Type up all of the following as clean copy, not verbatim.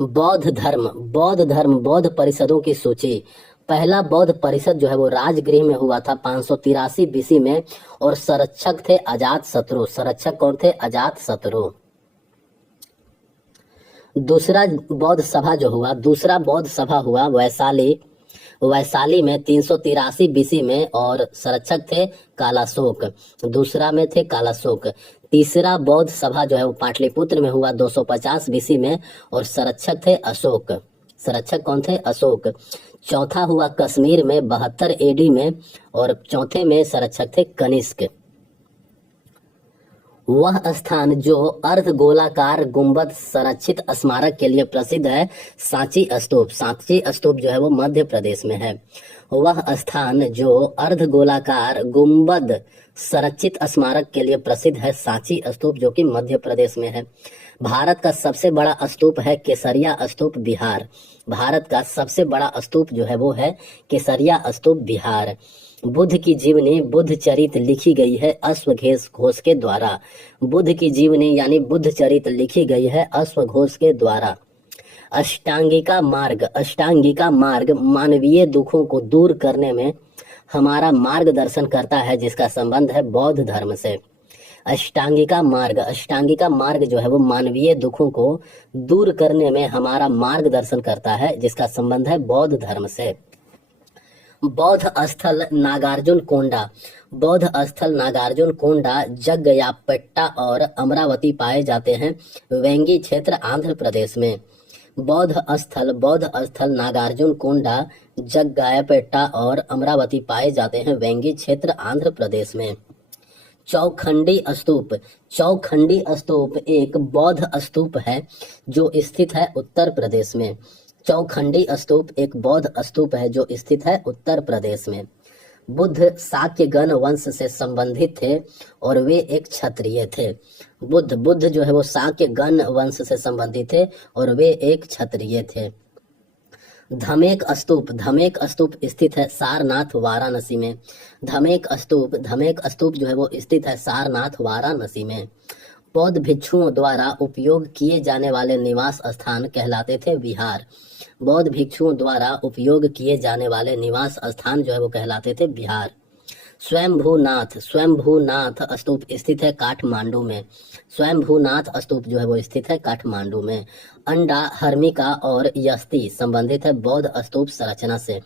बौद्ध परिषदों की सूची। पहला बौद्ध परिषद जो है वो राजगृह में हुआ था 583 बीसी में, और संरक्षक थे अजात शत्रु। संरक्षक कौन थे? अजात शत्रु। दूसरा बौद्ध सभा हुआ वैशाली में 383 बीसी में, और संरक्षक थे कालाशोक। दूसरा में थे कालाशोक। तीसरा बौद्ध सभा जो है वो पाटलिपुत्र में हुआ 250 बीसी में, और संरक्षक थे अशोक। संरक्षक कौन थे? अशोक। चौथा हुआ कश्मीर में 72 एडी में, और चौथे में संरक्षक थे कनिष्क। वह स्थान जो अर्ध गोलाकार गुंबद संरक्षित स्मारक के लिए प्रसिद्ध है, सांची स्तूप। सांची स्तूप जो है वो मध्य प्रदेश में है। वह स्थान जो अर्ध गोलाकार गुंबद संरक्षित स्मारक के लिए प्रसिद्ध है, सांची स्तूप, जो कि मध्य प्रदेश में है। भारत का सबसे बड़ा स्तूप है केसरिया स्तूप, बिहार। भारत का सबसे बड़ा स्तूप जो है वो है केसरिया स्तूप, बिहार। बुद्ध की जीवनी बुद्ध चरित लिखी गई है अश्वघोष घोष के द्वारा। बुद्ध की जीवनी यानी बुद्ध चरित लिखी गई है अश्वघोष के द्वारा। अष्टांगिका मार्ग मानवीय दुखों को दूर करने में हमारा मार्गदर्शन करता है, जिसका संबंध है बौद्ध धर्म से। अष्टांगिका मार्ग जो है वो मानवीय दुखों को दूर करने में हमारा मार्गदर्शन करता है, जिसका संबंध है बौद्ध धर्म से। बौद्ध स्थल नागार्जुन कोंडा जग्गयापेट्टा और अमरावती पाए जाते हैं, वेंगी क्षेत्र आंध्र प्रदेश में। बौद्ध स्थल नागार्जुन कोंडा जग्गयापेट्टा और अमरावती पाए जाते हैं, वेंगी क्षेत्र आंध्र प्रदेश में। चौखंडी स्तूप एक बौद्ध स्तूप है जो स्थित है उत्तर प्रदेश में। चौखंडी स्तूप एक बौद्ध स्तूप है जो स्थित है उत्तर प्रदेश में। बुद्ध शाक्यगण वंश से संबंधित थे और वे एक क्षत्रिय थे। बुद्ध जो है वो शाक्यगण वंश से संबंधित थे और वे एक क्षत्रिय थे। धमेक स्तूप स्थित है सारनाथ वाराणसी में। धमेक स्तूप जो है वो स्थित है सारनाथ वाराणसी में। बौद्ध भिक्षुओं द्वारा उपयोग किए जाने वाले निवास स्थान कहलाते थे विहार। बौद्ध भिक्षुओं द्वारा उपयोग किए जाने वाले निवास स्थान जो है वो कहलाते थे बिहार। स्वयंभूनाथ स्तूप स्थित है काठमांडू में। स्वयंभूनाथ स्तूप जो है वो स्थित है काठमांडू में। अंडा हर्मिका और यस्ती संबंधित है बौद्ध स्तूप संरचना से।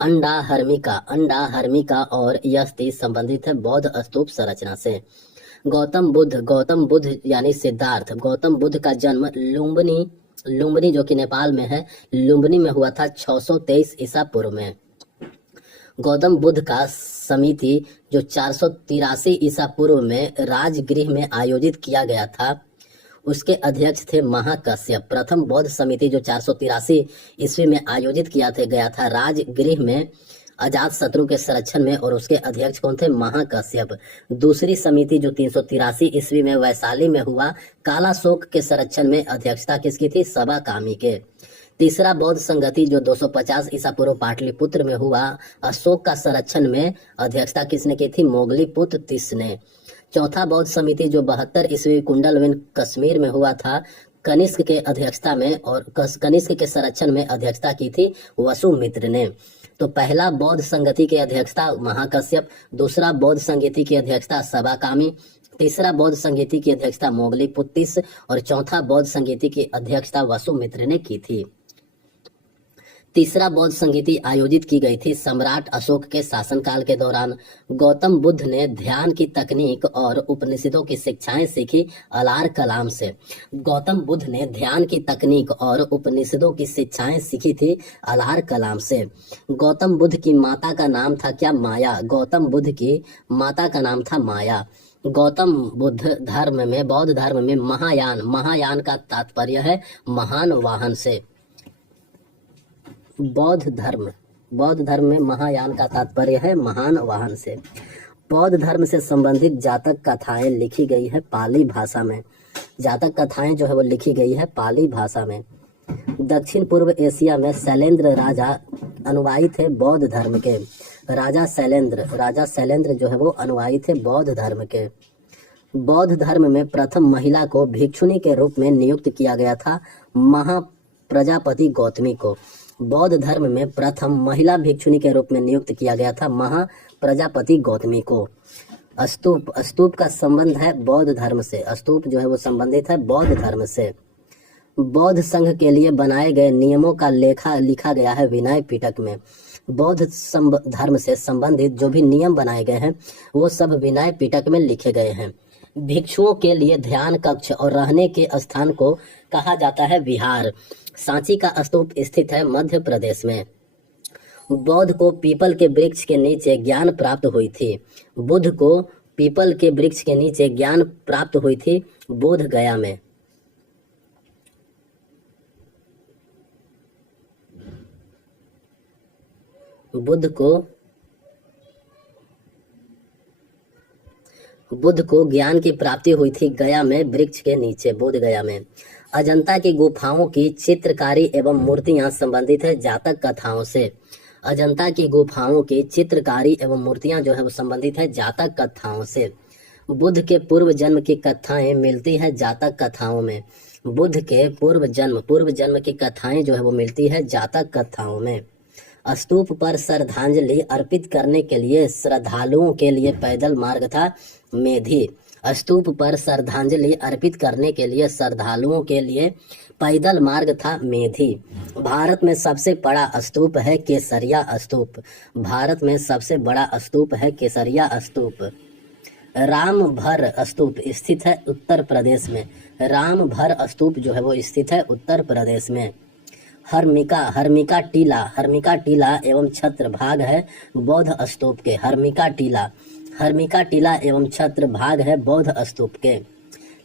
अंडा हर्मिका और यस्ती संबंधित है बौद्ध स्तूप संरचना से। गौतम बुद्ध यानी सिद्धार्थ। गौतम बुद्ध का जन्म लुम्बिनी जो कि नेपाल में है, लुम्बिनी में हुआ था 623 ईसा पूर्व में। गौतम बुद्ध का समिति जो 483 ईसा पूर्व में राजगृह में आयोजित किया गया था, उसके अध्यक्ष थे महाकश्यप। प्रथम बौद्ध समिति जो 483 ईस्वी में आयोजित गया था राजगृह में अजात शत्रु के संरक्षण में, और उसके अध्यक्ष कौन थे? महाकश्यप। दूसरी समिति जो 383 ईस्वी में वैशाली में हुआ कालाशोक के संरक्षण में, अध्यक्षता किसकी थी? सबाकामी के। तीसरा बौद्ध संगति जो 250 ईसा पूर्व पाटलिपुत्र में हुआ अशोक का संरक्षण में, अध्यक्षता किसने की थी? मोगलीपुत्र तीस ने। चौथा बौद्ध समिति जो 72 ईस्वी कुंडलविन कश्मीर में हुआ था कनिष्क के अध्यक्षता में, और कनिष्क के संरक्षण में अध्यक्षता की थी वसुमित्र ने। तो पहला बौद्ध संगति की अध्यक्षता महाकश्यप, दूसरा बौद्ध संगति की अध्यक्षता सबाकामी, तीसरा बौद्ध संगति की अध्यक्षता मोगलीपुत्र तीस, और चौथा बौद्ध संगति की अध्यक्षता वसुमित्र ने की थी। तीसरा बौद्ध संगति आयोजित की गई थी सम्राट अशोक के शासनकाल के दौरान। गौतम बुद्ध ने ध्यान की तकनीक और उपनिषदों की शिक्षाएं सीखी अलार कलाम से। गौतम बुद्ध ने ध्यान की तकनीक और उपनिषदों की शिक्षाएं सीखी थी अलार कलाम से। गौतम बुद्ध की माता का नाम था क्या? माया। गौतम बुद्ध की माता का नाम था माया। गौतम बुद्ध धर्म में, बौद्ध धर्म में महायान का तात्पर्य है महान वाहन से। बौद्ध धर्म में महायान का तात्पर्य है महान वाहन से। बौद्ध धर्म से संबंधित जातक कथाएं लिखी गई है पाली भाषा में। जातक कथाएं जो है वो लिखी गई है पाली भाषा में। दक्षिण पूर्व एशिया में शैलेंद्र राजा अनुयायी थे बौद्ध धर्म के। राजा शैलेंद्र जो है वो अनुयायी थे बौद्ध धर्म के। बौद्ध धर्म में प्रथम महिला को भिक्षुनी के रूप में नियुक्त किया गया था प्रजापति गौतमी को बौद्ध धर्म में प्रथम महिला भिक्षुणी के रूप में नियुक्त किया गया था। महाप्रजापति गौतमी को। स्तूप का संबंध है बौद्ध धर्म से। स्तूप जो है वो संबंधित है बौद्ध धर्म से। बौद्ध संघ के लिए बनाए गए नियमों का लिखा गया है विनय पिटक में। बौद्ध धर्म से संबंधित जो भी नियम बनाए गए हैं वो सब विनय पिटक में लिखे गए हैं। भिक्षुओं के लिए ध्यान कक्ष और रहने के स्थान को कहा जाता है विहार। सांची का स्तूप स्थित है मध्य प्रदेश में। बौद्ध को पीपल के वृक्ष के नीचे ज्ञान प्राप्त हुई थी। बुद्ध को पीपल के वृक्ष के नीचे ज्ञान प्राप्त हुई थी बोध गया में। बुद्ध को ज्ञान की प्राप्ति हुई थी गया में वृक्ष के नीचे, बोध गया में। अजंता की गुफाओं की चित्रकारी एवं मूर्तियां संबंधित है जातक कथाओं से। अजंता की गुफाओं की चित्रकारी एवं मूर्तियां जो है वो संबंधित है जातक कथाओं से। बुद्ध के पूर्व जन्म की कथाएं मिलती है जातक कथाओं में। बुद्ध के पूर्व जन्म की कथाएं जो है वो मिलती है जातक कथाओं में। स्तूप पर श्रद्धांजलि अर्पित करने के लिए श्रद्धालुओं के लिए पैदल मार्ग था मेधी। स्तूप पर श्रद्धांजलि अर्पित करने के लिए श्रद्धालुओं के लिए पैदल मार्ग था मेधी। भारत में सबसे बड़ा स्तूप है केसरिया स्तूप। भारत में सबसे बड़ा स्तूप है केसरिया स्तूप। रामभर स्तूप स्थित है उत्तर प्रदेश में। रामभर स्तूप जो है वो स्थित है उत्तर प्रदेश में। हर्मिका टीला एवं छत्र भाग है बौद्ध स्तूप के। हर्मिका टीला एवं छत्र भाग है बौद्ध स्तूप के।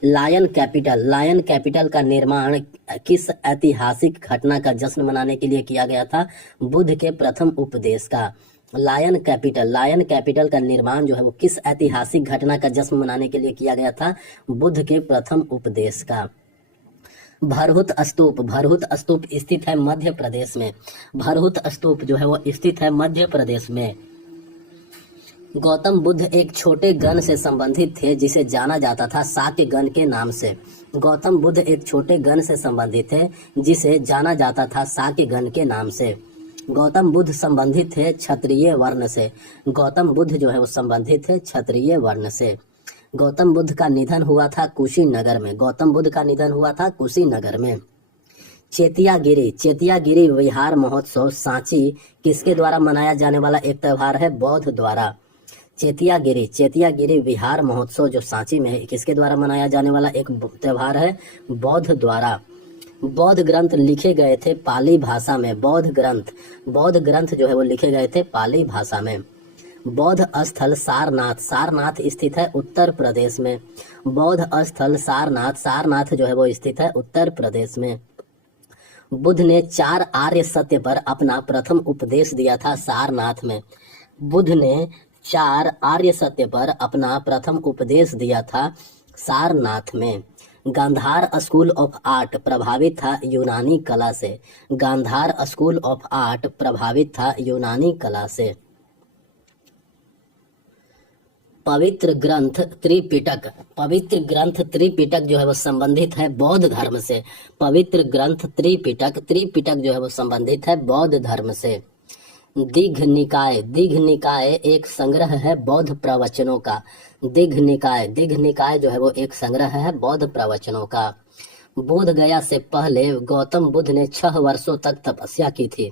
लायन कैपिटल का निर्माण किस ऐतिहासिक घटना का जश्न मनाने के लिए किया गया था? बुद्ध के प्रथम उपदेश का। लायन कैपिटल का निर्माण जो है वो किस ऐतिहासिक घटना का जश्न मनाने के लिए किया गया था? बुद्ध के प्रथम उपदेश का। भरहुत स्तूप स्थित है मध्य प्रदेश में। भरहुत स्तूप जो है वो स्थित है मध्य प्रदेश में। गौतम बुद्ध एक छोटे गण से संबंधित थे जिसे जाना जाता था शाक्य गण के नाम से। गौतम बुद्ध एक छोटे गण से संबंधित थे जिसे जाना जाता था शाक्य गण के नाम से। गौतम बुद्ध संबंधित थे क्षत्रिय वर्ण से। गौतम बुद्ध जो है वो संबंधित थे क्षत्रिय वर्ण से। गौतम बुद्ध का निधन हुआ था कुशीनगर में। गौतम बुद्ध का निधन हुआ था कुशीनगर में। चेतियागिरी विहार महोत्सव सांची किसके द्वारा मनाया जाने वाला एक त्योहार है? बौद्ध द्वारा। चेतियागिरी विहार महोत्सव जो सांची में है किसके द्वारा मनाया जाने वाला एक त्योहार है? बौद्ध द्वारा। बौद्ध ग्रंथ लिखे गए थे पाली भाषा में। बौद्ध ग्रंथ जो है वो लिखे गए थे पाली भाषा में। बौद्ध स्थल सारनाथ स्थित है उत्तर प्रदेश में। बौद्ध स्थल सारनाथ जो है वो स्थित है उत्तर प्रदेश में। बुद्ध ने 4 आर्य सत्य पर अपना प्रथम उपदेश दिया था सारनाथ में। बुद्ध ने 4 आर्य सत्य पर अपना प्रथम उपदेश दिया था सारनाथ में। गांधार स्कूल ऑफ आर्ट प्रभावित था यूनानी कला से। गांधार स्कूल ऑफ आर्ट प्रभावित था यूनानी कला से। पवित्र ग्रंथ त्रिपिटक जो है वो संबंधित है बौद्ध धर्म से। पवित्र ग्रंथ त्रिपिटक जो है वो संबंधित है बौद्ध धर्म से। दीघ निकाय एक संग्रह है बौद्ध प्रवचनों का। दीघ निकाय जो है वो एक संग्रह है बौद्ध प्रवचनों का। बोध गया से पहले गौतम बुद्ध ने 6 वर्षों तक तपस्या की थी।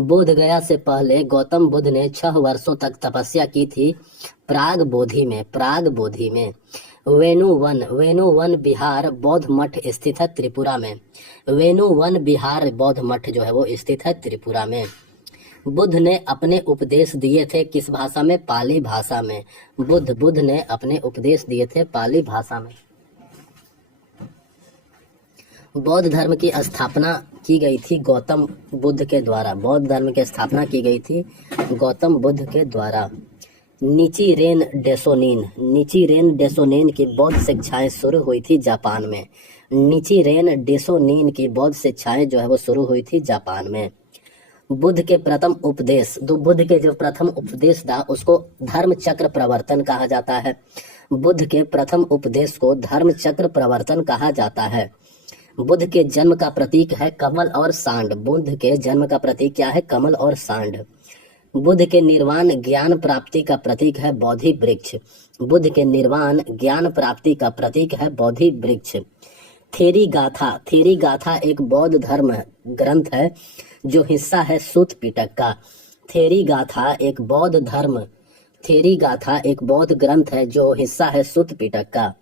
बोध गया से पहले गौतम बुद्ध ने 6 वर्षों तक तपस्या की थी प्राग बोधि में। वेणुवन बिहार बौद्ध मठ स्थित है त्रिपुरा में। वेणुवन बिहार बौद्ध मठ जो है वो स्थित है त्रिपुरा में। बुद्ध ने अपने उपदेश दिए थे किस भाषा में? पाली भाषा में। बुद्ध ने अपने उपदेश दिए थे पाली भाषा में। बौद्ध धर्म की स्थापना की गई थी गौतम बुद्ध के द्वारा। बौद्ध धर्म की स्थापना की गई थी गौतम बुद्ध के द्वारा। निचिरेन डेसोनिन की बौद्ध शिक्षाएं शुरू हुई थी जापान में। निचिरेन डेसोनिन की बौद्ध शिक्षाएं जो है वो शुरू हुई थी जापान में। बुद्ध के प्रथम उपदेश जो प्रथम उपदेश था उसको धर्म चक्र प्रवर्तन कहा जाता है। बुद्ध के प्रथम उपदेश को धर्म चक्र प्रवर्तन कहा जाता है। बुद्ध के जन्म का प्रतीक है कमल और सांड। बुद्ध के जन्म का प्रतीक क्या है? कमल और सांड। बुद्ध के निर्वाण ज्ञान प्राप्ति का प्रतीक है बोधि वृक्ष। बुद्ध के निर्वाण ज्ञान प्राप्ति का प्रतीक है बोधि वृक्ष। थेरी गाथा, थेरी गाथा एक बौद्ध धर्म ग्रंथ है जो हिस्सा है सूत पिटक का। थेरी गाथा एक बौद्ध धर्म, थेरी गाथा एक बौद्ध ग्रंथ है जो हिस्सा है सूत पिटक का।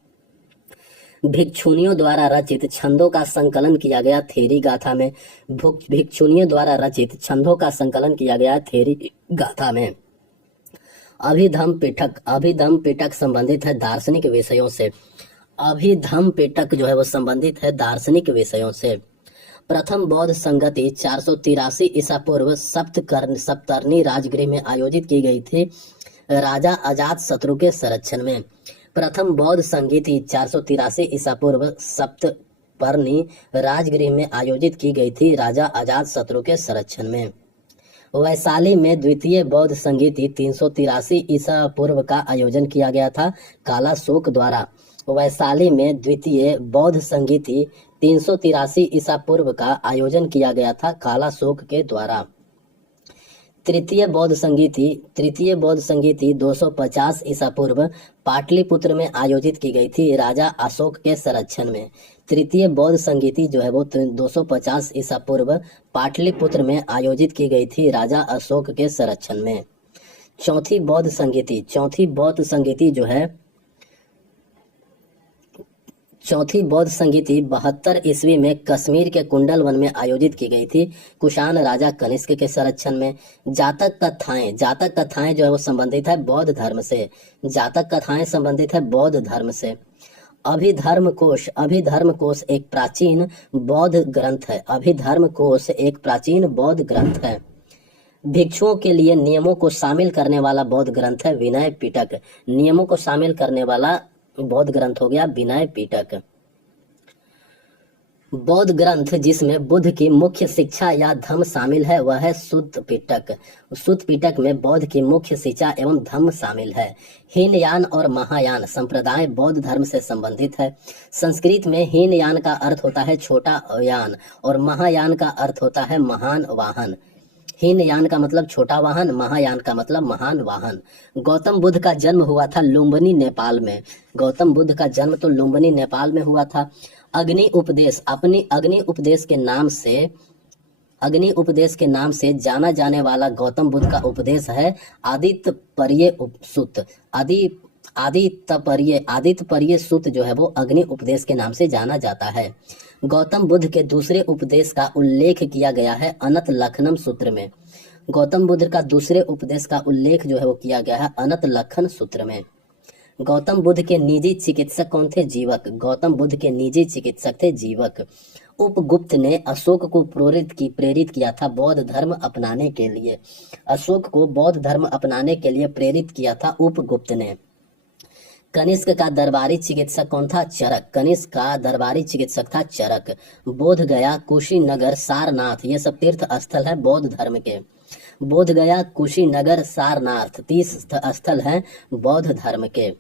भिक्षुनियों द्वारा रचित छंदों का संकलन किया गया थेरी गाथा में। भिक्षुनियों द्वारा रचित छंदों का संकलन किया गया थेरी गाथा में। अभिधम पिटक, अभिधम पिटक संबंधित है दार्शनिक विषयों से। अभिधम पिटक जो है वो संबंधित है दार्शनिक विषयों से। प्रथम बौद्ध संगति 483 ईसा पूर्व सप्तर्णी राजगृह में आयोजित की गई थी राजा अजात शत्रु के संरक्षण में। प्रथम बौद्ध संगीति 483 ईसा पूर्व सप्तपर्णी राजगृह में आयोजित की गई थी राजा अजात शत्रु के संरक्षण में। वैशाली में द्वितीय बौद्ध संगीति 383 ईसा पूर्व का आयोजन किया गया था कालाशोक द्वारा। वैशाली में द्वितीय बौद्ध संगीति 383 ईसा पूर्व का आयोजन किया गया था कालाशोक के द्वारा। तृतीय बौद्ध संगीति 250 ईसा पूर्व पाटलिपुत्र में आयोजित की गई थी राजा अशोक के संरक्षण में। तृतीय बौद्ध संगीति जो है वो 250 ईसा पूर्व पाटलिपुत्र में आयोजित की गई थी राजा अशोक के संरक्षण में। चौथी बौद्ध संगीति जो है चौथी बौद्ध संगीति 72 ईस्वी में कश्मीर के कुंडल वन में आयोजित की गई थी कुषाण राजा कनिष्क के संरक्षण में। जातक कथाएं जो है वो संबंधित है बौद्ध धर्म से। जातक कथाएं संबंधित है बौद्ध धर्म से। अभिधर्म कोश एक प्राचीन बौद्ध ग्रंथ है। अभिधर्म कोश एक प्राचीन बौद्ध ग्रंथ है। भिक्षुओं के लिए नियमों को शामिल करने वाला बौद्ध ग्रंथ है विनय पिटक। नियमों को शामिल करने वाला बौद्ध ग्रंथ हो गया विनय पिटक। बौद्ध ग्रंथ जिसमें बुद्ध की मुख्य शिक्षा या धम्म शामिल है वह है सुत्त पिटक। सुत्त पिटक में बौद्ध की मुख्य शिक्षा एवं धम्म शामिल है। हीनयान और महायान संप्रदाय बौद्ध धर्म से संबंधित है। संस्कृत में हीनयान का अर्थ होता है छोटा यान और महायान का अर्थ होता है महान वाहन। हीनयान का मतलब छोटा वाहन, महायान का मतलब महान वाहन। गौतम बुद्ध का जन्म हुआ था लुम्बिनी नेपाल में। गौतम बुद्ध का जन्म तो लुम्बिनी नेपाल में हुआ था। अग्नि उपदेश के नाम से जाना जाने वाला गौतम बुद्ध का उपदेश है आदित्यपर्य सुत्त। आदित्यपर्य सुत्त जो है वो अग्नि उपदेश के नाम से जाना जाता है। गौतम बुद्ध के दूसरे उपदेश का उल्लेख किया गया है अनत लखनम सूत्र में। गौतम बुद्ध का दूसरे उपदेश का उल्लेख जो है वो किया गया है अनत लखन सूत्र में। गौतम बुद्ध के निजी चिकित्सक कौन थे? जीवक। गौतम बुद्ध के निजी चिकित्सक थे जीवक। उपगुप्त ने अशोक को प्रेरित किया था बौद्ध धर्म अपनाने के लिए। अशोक को बौद्ध धर्म अपनाने के लिए प्रेरित किया था उपगुप्त ने। कनिष्क का दरबारी चिकित्सक कौन था? चरक। कनिष्क का दरबारी चिकित्सक था चरक। बोध गया, कुशीनगर, सारनाथ ये सब तीर्थ स्थल है बौद्ध धर्म के। बोध गया, कुशीनगर, सारनाथ तीर्थ स्थल है बौद्ध धर्म के।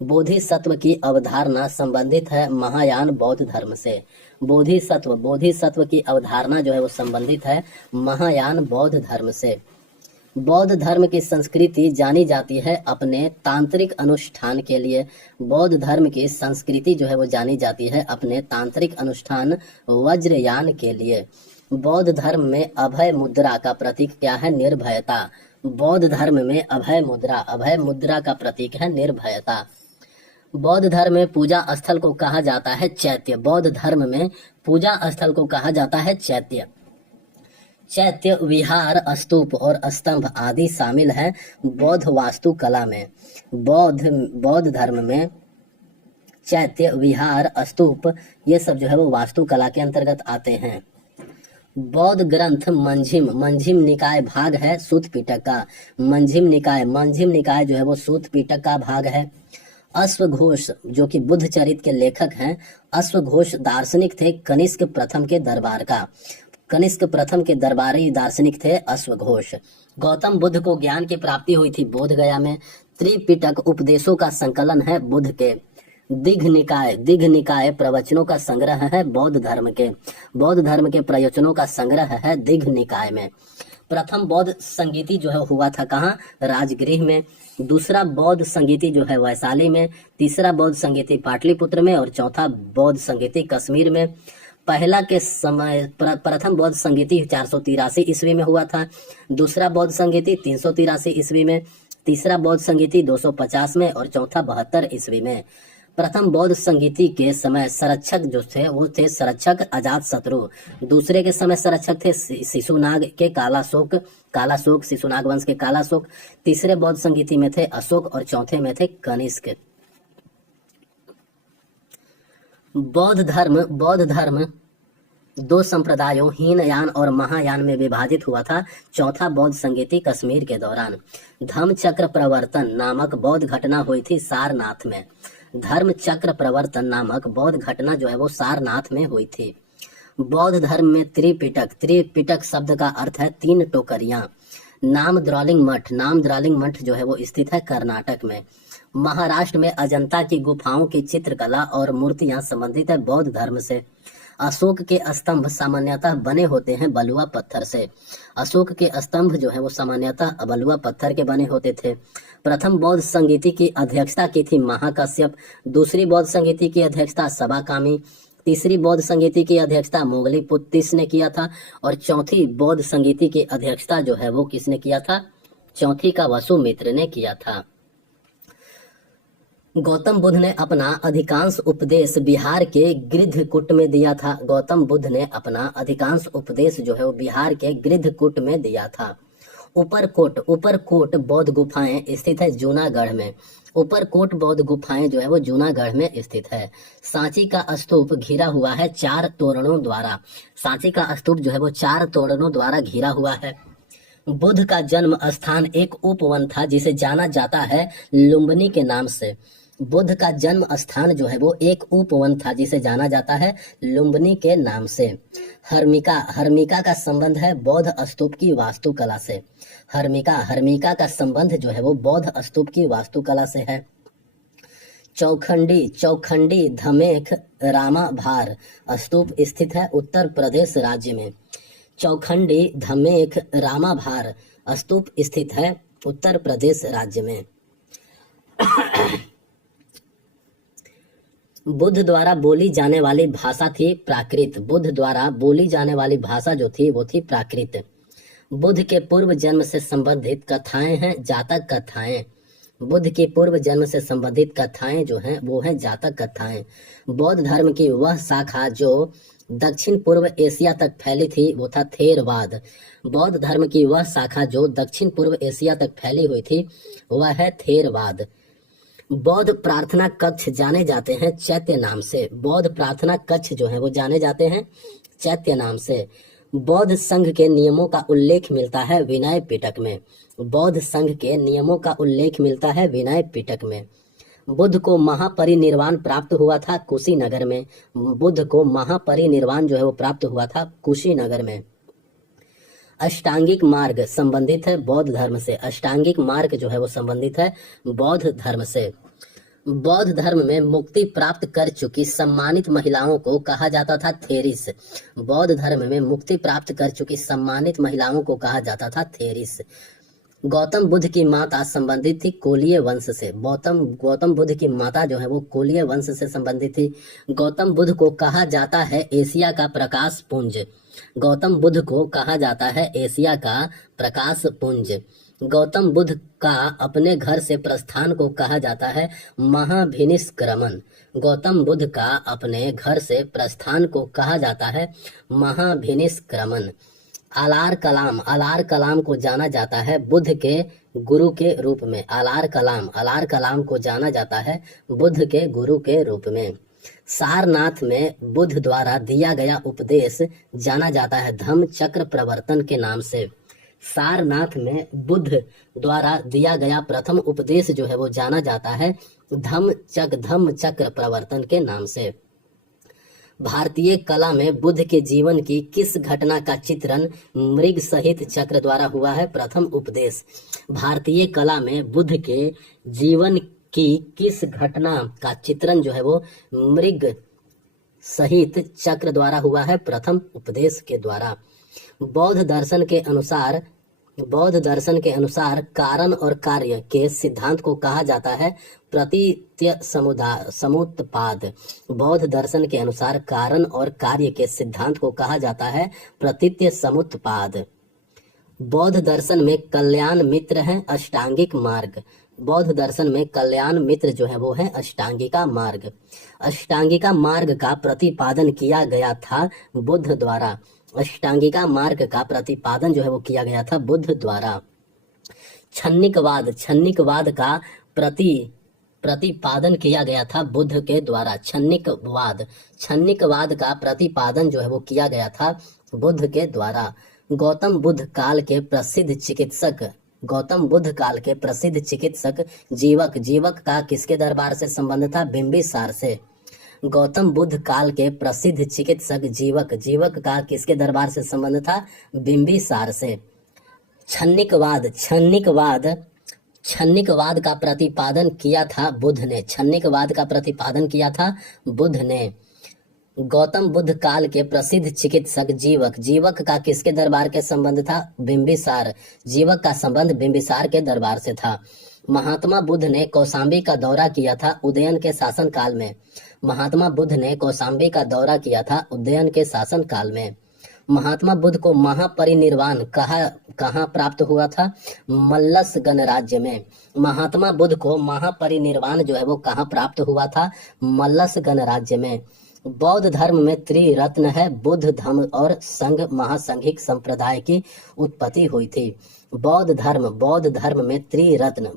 बोधिसत्व की अवधारणा संबंधित है महायान बौद्ध धर्म से। बोधिसत्व की अवधारणा जो है वो संबंधित है महायान बौद्ध धर्म से। बौद्ध धर्म की संस्कृति जानी जाती है अपने तांत्रिक अनुष्ठान के लिए। बौद्ध धर्म की संस्कृति जो है वो जानी जाती है अपने तांत्रिक अनुष्ठान वज्रयान के लिए। बौद्ध धर्म में अभय मुद्रा का प्रतीक क्या है? निर्भयता। बौद्ध धर्म में अभय मुद्रा का प्रतीक है निर्भयता। बौद्ध धर्म में पूजा स्थल को कहा जाता है चैत्य। बौद्ध धर्म में पूजा स्थल को कहा जाता है चैत्य। चैत्य विहार, स्तूप और स्तंभ आदि शामिल है बौद्ध वास्तुकला में। बौद्ध धर्म में चैत्य विहार, स्तूप ये सब जो है वो वास्तुकला के अंतर्गत आते हैं। बौद्ध ग्रंथ मंझिम निकाय भाग है सूत पिटक का। मंझिम निकाय जो है वो सूत पिटक का भाग है। अश्वघोष जो कि बुद्ध चरित के लेखक हैं, अश्वघोष दार्शनिक थे कनिष्क प्रथम के दरबार का। कनिष्क प्रथम के दरबारी दार्शनिक थे अश्वघोष। गौतम बुद्ध को ज्ञान की प्राप्ति हुई थी बोध गया में। त्रिपिटक उपदेशों का संकलन है बुद्ध के। दिघ निकाय प्रवचनों का संग्रह है बौद्ध धर्म के प्रवचनों का संग्रह है दिघ निकाय में। प्रथम बौद्ध संगीति जो है हुआ था कहाँ? राजगृह में। दूसरा बौद्ध संगीति जो है वैशाली में। तीसरा बौद्ध संगीति पाटलिपुत्र में और चौथा बौद्ध संगीति कश्मीर में। पहला के समय प्रथम बौद्ध संगीति 483 ईस्वी में हुआ था। दूसरा बौद्ध संगीति 383 ईस्वी में। तीसरा बौद्ध संगीति 250 में और चौथा 72 ईस्वी में। प्रथम बौद्ध संगीति के समय संरक्षक जो थे वो थे संरक्षक अजातशत्रु। दूसरे के समय संरक्षक थे शिशुनाग के कालाशोक शिशुनाग वंश के कालाशोक। तीसरे बौद्ध संगीति में थे अशोक और चौथे में थे कनिष्क। बौद्ध धर्म दो संप्रदायों हीनयान और महायान में विभाजित हुआ था। चौथा बौद्ध संगीति कश्मीर के दौरान। धम्म चक्र प्रवर्तन नामक बौद्ध घटना हुई थी सारनाथ में। धर्म चक्र प्रवर्तन नामक बौद्ध घटना जो है वो सारनाथ में हुई थी। बौद्ध धर्म में त्रिपिटक शब्द का अर्थ है 3 टोकरियां। नामद्रॉलिंग मठ जो है वो स्थित है कर्नाटक में। महाराष्ट्र में अजंता की गुफाओं की चित्रकला और मूर्तियां संबंधित है बौद्ध धर्म से। अशोक के स्तंभ सामान्यतः बने होते हैं बलुआ पत्थर से। अशोक के स्तंभ जो है वो सामान्यतः बलुआ पत्थर के बने होते थे। प्रथम बौद्ध संगीति की अध्यक्षता की थी महाकश्यप। दूसरी बौद्ध संगीति की अध्यक्षता सबाकामी। तीसरी बौद्ध संगीति की अध्यक्षता मोगलीपुत्तिस ने किया था और चौथी बौद्ध संगीति की अध्यक्षता जो है वो किसने किया था? चौथी का वसुमित्र ने किया था। गौतम बुद्ध ने अपना अधिकांश उपदेश बिहार के गृद्धकूट में दिया था। गौतम बुद्ध ने अपना अधिकांश उपदेश जो है वो बिहार के गृद्धकूट में दिया था। ऊपरकोट बौद्ध गुफाएं स्थित है जूनागढ़ में। ऊपरकोट बौद्ध गुफाएं जो है वो जूनागढ़ में स्थित है। सांची का स्तूप घिरा हुआ है 4 तोरणों द्वारा। सांची का स्तूप जो है वो 4 तोरणों द्वारा घिरा हुआ है। बुद्ध का जन्म स्थान एक उपवन था जिसे जाना जाता है लुम्बिनी के नाम से। बुद्ध का जन्म स्थान जो है वो एक उपवन था जिसे जाना जाता है लुम्बिनी के नाम से। हर्मिका का संबंध है बौद्ध स्तूप की वास्तुकला से। हर्मिका का संबंध जो है वो बौद्ध स्तूप की वास्तुकला से है। चौखंडी धमेख रामाभार स्तूप स्थित है उत्तर प्रदेश राज्य में। चौखंडी धमेख रामाभार स्तूप स्थित है उत्तर प्रदेश राज्य में। बुद्ध द्वारा बोली जाने वाली भाषा थी प्राकृत। बुद्ध द्वारा बोली जाने वाली भाषा जो थी वो थी प्राकृत। बुद्ध के पूर्व जन्म से संबंधित कथाएं हैं जातक कथाएं। बुद्ध की पूर्व जन्म से संबंधित कथाएं जो हैं वो हैं जातक कथाएं। बौद्ध धर्म की वह शाखा जो दक्षिण पूर्व एशिया तक फैली थी वो था थेरवाद। बौद्ध धर्म की वह शाखा जो दक्षिण पूर्व एशिया तक फैली हुई थी वह है थेरवाद। बौद्ध प्रार्थना कक्ष जाने जाते हैं चैत्य नाम से। बौद्ध प्रार्थना कक्ष जो है वो जाने जाते हैं चैत्य नाम से। बौद्ध संघ के नियमों का उल्लेख मिलता है विनय पिटक में। बौद्ध संघ के नियमों का उल्लेख मिलता है विनय पिटक में। बुद्ध को महापरिनिर्वाण प्राप्त हुआ था कुशीनगर में। बुद्ध को महापरिनिर्वाण जो है वो प्राप्त हुआ था कुशीनगर में। अष्टांगिक मार्ग संबंधित है बौद्ध धर्म से। अष्टांगिक मार्ग जो है वो संबंधित है बौद्ध धर्म से। बौद्ध धर्म में मुक्ति प्राप्त कर चुकी सम्मानित महिलाओं को कहा जाता था थेरिस। बौद्ध धर्म में मुक्ति प्राप्त कर चुकी सम्मानित महिलाओं को कहा जाता था थेरिस। गौतम बुद्ध की माता संबंधित थी कोलीय वंश से। गौतम बुद्ध की माता जो है वो कोलीय वंश से संबंधित थी। गौतम बुद्ध को कहा जाता है एशिया का प्रकाश पुंज। गौतम बुद्ध को कहा जाता है एशिया का प्रकाश पुंज। गौतम बुद्ध का अपने घर से प्रस्थान को कहा जाता है महाभिनिष्क्रमण। गौतम बुद्ध का अपने घर से प्रस्थान को कहा जाता है महाभिनिष्क्रमण। आलार कलाम को जाना जाता है बुद्ध के गुरु के रूप में। आलार कलाम को जाना जाता है बुद्ध के गुरु के रूप में। सारनाथ में बुद्ध द्वारा दिया गया उपदेश जाना जाता है धम्म चक्र प्रवर्तन के नाम से। सारनाथ में बुद्ध द्वारा दिया गया प्रथम उपदेश जो है वो जाना जाता है धम्म चक्र प्रवर्तन के नाम से। भारतीय कला में बुद्ध के जीवन की किस घटना का चित्रण मृग सहित चक्र द्वारा हुआ है? प्रथम उपदेश। भारतीय कला में बुद्ध के जीवन कि किस घटना का चित्रण जो है वो मृग सहित चक्र द्वारा हुआ है? प्रथम उपदेश के द्वारा। बौद्ध दर्शन के अनुसार कारण और कार्य के सिद्धांत को कहा जाता है प्रतीत्य समुत्पाद। बौद्ध दर्शन के अनुसार कारण और कार्य के सिद्धांत को कहा जाता है प्रतीत्य समुत्पाद। बौद्ध दर्शन में कल्याण मित्र है अष्टांगिक मार्ग। बौद्ध दर्शन में कल्याण मित्र जो है वो है अष्टांगिका मार्ग। अष्टांगिका मार्ग का प्रतिपादन किया गया था बुद्ध द्वारा। अष्टांगिका मार्ग का प्रतिपादन जो है वो किया गया था बुद्ध द्वारा। छन्निकवाद का प्रतिपादन किया गया था बुद्ध के द्वारा। छन्निकवाद का प्रतिपादन जो है वो किया गया था बुद्ध के द्वारा। गौतम बुद्ध काल के प्रसिद्ध चिकित्सक जीवक का किसके दरबार से संबंध था? बिंबिसार से। गौतम बुद्ध काल के प्रसिद्ध चिकित्सक जीवक का किसके दरबार से संबंध था? बिंबिसार से। छन्निकवाद का प्रतिपादन किया था बुद्ध ने। छन्निकवाद का प्रतिपादन किया था बुद्ध ने। गौतम बुद्ध काल के प्रसिद्ध चिकित्सक जीवक का किसके दरबार के संबंध था? बिंबिसार। जीवक का संबंध बिंबिसार के दरबार से था। महात्मा बुद्ध ने कौशाम्बी का दौरा किया था उदयन के शासन काल में। महात्मा बुद्ध ने कौशाम्बी का दौरा किया था उदयन के शासन काल में। महात्मा बुद्ध को महापरिनिर्वाण कहाँ प्राप्त हुआ था? मल्लस गणराज्य में। महात्मा बुद्ध को महापरिनिर्वाण जो है वो कहाँ प्राप्त हुआ था? मल्लस गणराज्य में। बौद्ध धर्म में त्रिरत्न है। बुद्ध धम्म और संघ महासंघिक संप्रदाय की उत्पत्ति हुई थी। बौद्ध धर्म में त्रिरत्न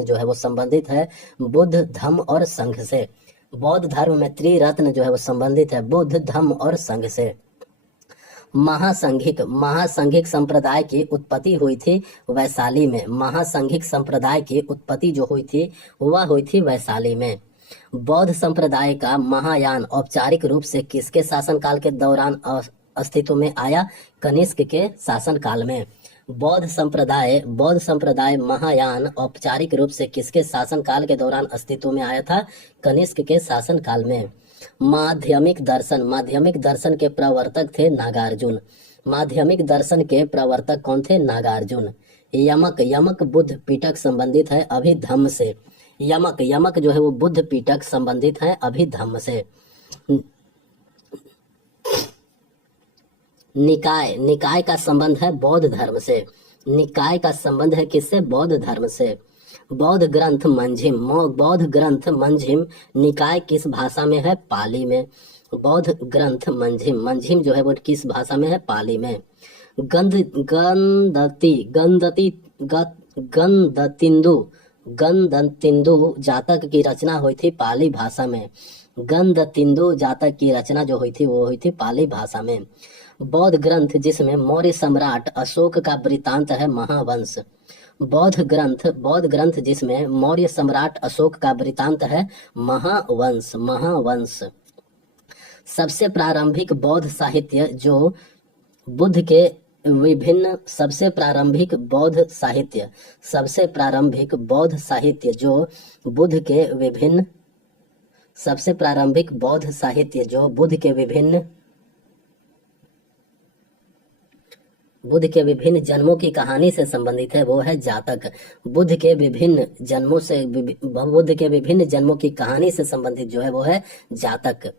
जो है वो संबंधित है बुद्ध धम्म और संघ से। बौद्ध धर्म में त्रिरत्न जो है वो संबंधित है बुद्ध धम्म और संघ से। महासंघिक संप्रदाय की उत्पत्ति हुई थी वैशाली में। महासंघिक संप्रदाय की उत्पत्ति जो हुई थी वह हुई थी वैशाली में। बौद्ध संप्रदाय का महायान औपचारिक रूप से किसके शासनकाल के दौरान अस्तित्व में आया? कनिष्क के शासनकाल में। बौद्ध संप्रदाय महायान औपचारिक रूप से किसके शासनकाल के दौरान अस्तित्व में आया था? कनिष्क के शासनकाल में। माध्यमिक दर्शन के प्रवर्तक थे नागार्जुन। माध्यमिक दर्शन के प्रवर्तक कौन थे? नागार्जुन। यमक बुद्ध पीठक संबंधित है अभिधम्म से। यमक जो है वो बुद्ध पीठक संबंधित है अभिधम्म से। निकाय का संबंध है बौद्ध धर्म से। निकाय का संबंध है किससे? बौद्ध धर्म से। बौद्ध ग्रंथ मंझिम निकाय किस भाषा में है? पाली में। बौद्ध ग्रंथ मंझिम जो है वो किस भाषा में है? पाली में। गंधतिंदु जातक की रचना हुई थी पाली भाषा में। गंधतिंदु जातक की रचना जो हुई थी वो हुई थी पाली भाषा में। बौद्ध ग्रंथ जिसमें मौर्य सम्राट अशोक का वृतांत है महावंश। बौद्ध ग्रंथ जिसमें मौर्य सम्राट अशोक का वृतांत है महावंश। सबसे प्रारंभिक बौद्ध साहित्य जो बुद्ध के विभिन्न सबसे प्रारंभिक बौद्ध साहित्य जो बुद्ध के विभिन्न जन्मों की कहानी से संबंधित है वो है जातक। बुद्ध के विभिन्न जन्मों की कहानी से संबंधित जो है वो है जातक।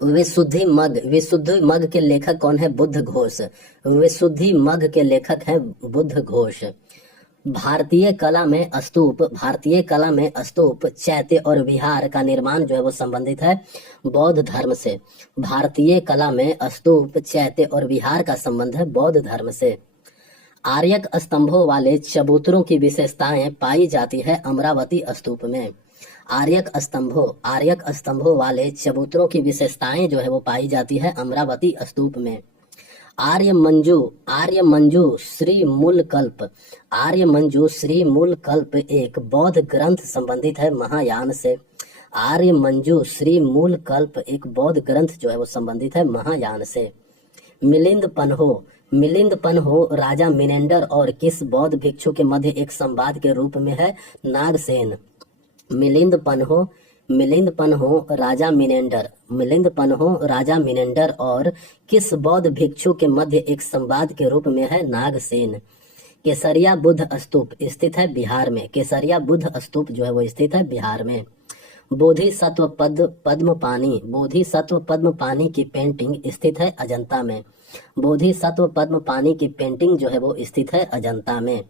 विशुद्धि मग के लेखक कौन है? बुद्ध घोष। विशुद्धि मग के लेखक हैं बुद्ध घोष। भारतीय कला में स्तूप चैत्य और विहार का निर्माण जो है वो संबंधित है बौद्ध धर्म से। भारतीय कला में स्तूप चैत्य और विहार का संबंध है बौद्ध धर्म से। आर्यक स्तंभों वाले चबूतरों की विशेषताएं पाई जाती है अमरावती स्तूप में। आर्यक स्तंभों वाले चबूतरों की विशेषताएं जो है वो पाई जाती है अमरावती स्तूप में। आर्य मंजू श्री मूल कल्प एक बौद्ध ग्रंथ संबंधित है महायान से। आर्य मंजू श्री मूल कल्प एक बौद्ध ग्रंथ जो है वो संबंधित है महायान से। मिलिंद मिलिंदपन हो राजा मिनेंडर और किस बौद्ध भिक्षु के मध्य एक संवाद के रूप में है? नागसेन। मिलिंदपन हो राजा मिनेंडर और किस बौद्ध भिक्षु के मध्य एक संवाद के रूप में है? नागसेन। केसरिया बुद्ध स्तूप स्थित है बिहार में। केसरिया बुद्ध स्तूप जो है वो स्थित है बिहार में। बोधिसत्व पद्म पानी की पेंटिंग स्थित है अजंता में। बोधिसत्व पद्म पानी की पेंटिंग जो है वो स्थित है अजंता में।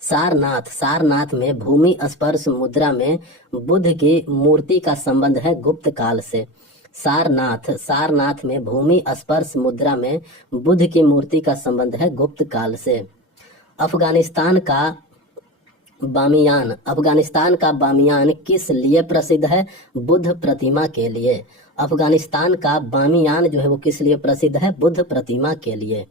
सारनाथ में भूमि स्पर्श मुद्रा में बुद्ध की मूर्ति का संबंध है गुप्त काल से। सारनाथ में भूमि स्पर्श मुद्रा में बुद्ध की मूर्ति का संबंध है गुप्त काल से। अफगानिस्तान का बामियान किस लिए प्रसिद्ध है? बुद्ध प्रतिमा के लिए। अफगानिस्तान का बामियान जो है वो किस लिए प्रसिद्ध है? बुद्ध प्रतिमा के लिए।